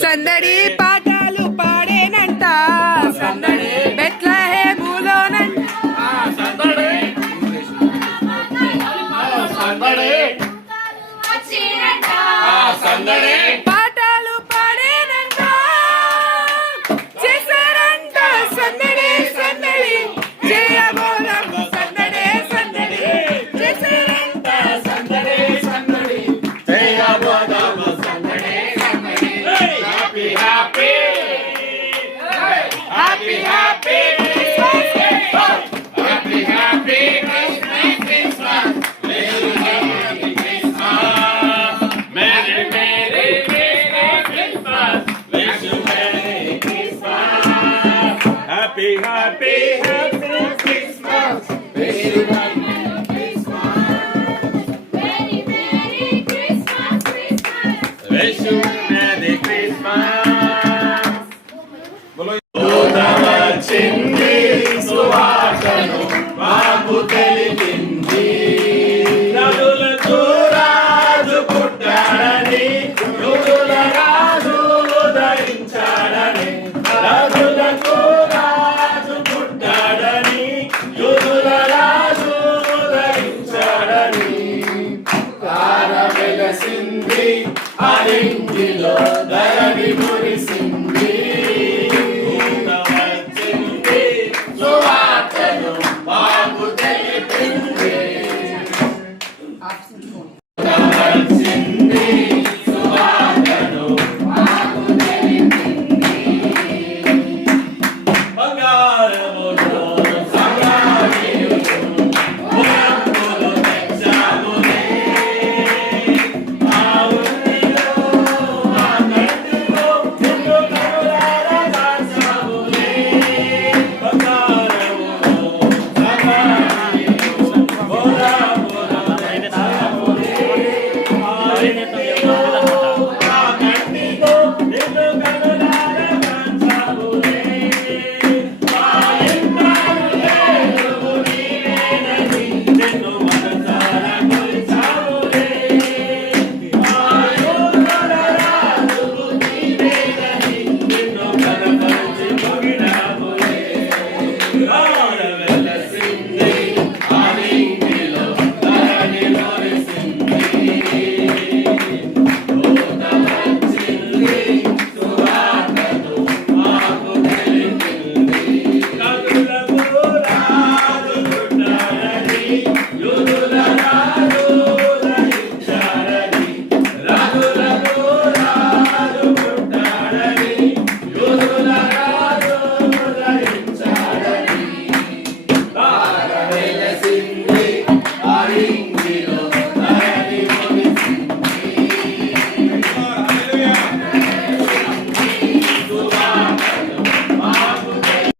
సందడి happy, happy Christmas. Merry Christmas, Christmas. You వెలసింది ఆ ఇంటిలో ధరణి మురిసింది. Thank you.